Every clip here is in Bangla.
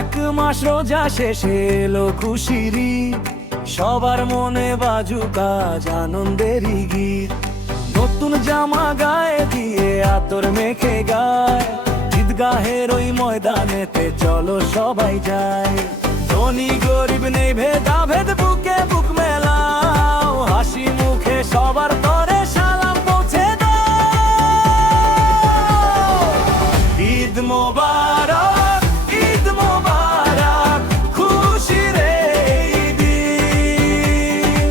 এক মাস রোজা শেষে এলো খুশির ঈদ, সবার মনে বাজুক আজ আনন্দেরই গীত। নতুন জামা গায়ে দিয়ে আতর মেখে গায়, ঈদগাহের ওই ময়দানেতে চলো সবাই যায়। ধনী গরিব নেই ভেদাভেদ, বুকে বুক মেলাও, হাসি মুখে সবার তরে সালাম পৌঁছে দাও। ঈদ মোবারক, ঈদ মোবারক, খুশির এই দিন,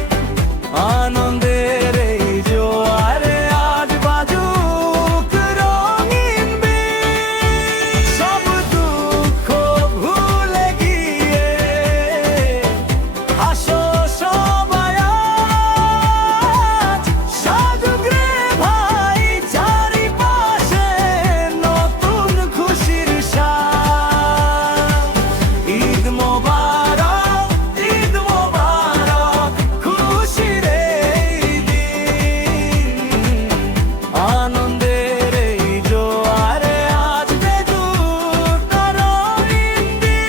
আনন্দের এই জোয়ারে আজ বাজুক রঙিন বীণ। সব দুঃখ ভুলে গিয়ে হাসো সবাই আজ, সাজুক রে ভাই চারিপাশে নতুন খুশির সাজ। ঈদ মোবারক, ঈদ মোবারক, খুশির এই দিন, আনন্দের এই জোয়ারে আজ বেজুক রঙিন দিন।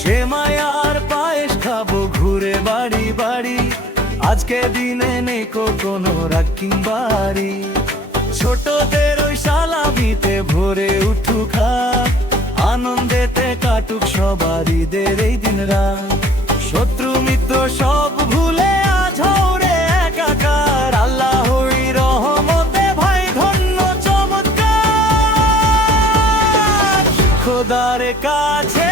সেমাই আর পায়েস খাবো ঘুরে বাড়ি বাড়ি, আজকে দিনে নেই কোনো রাগ কিংবাড়ি। ছোটদের ওই সালামিতে ভরে উঠুক হাত, আনন্দেতে কাটুক সবার ঈদের এই দিন রাত। শত্রু মিত্র সব ভুলে আজ হরে একাকার, আল্লাহর রহমতে ভাই ধন্য চমৎকার। খোদার কাছে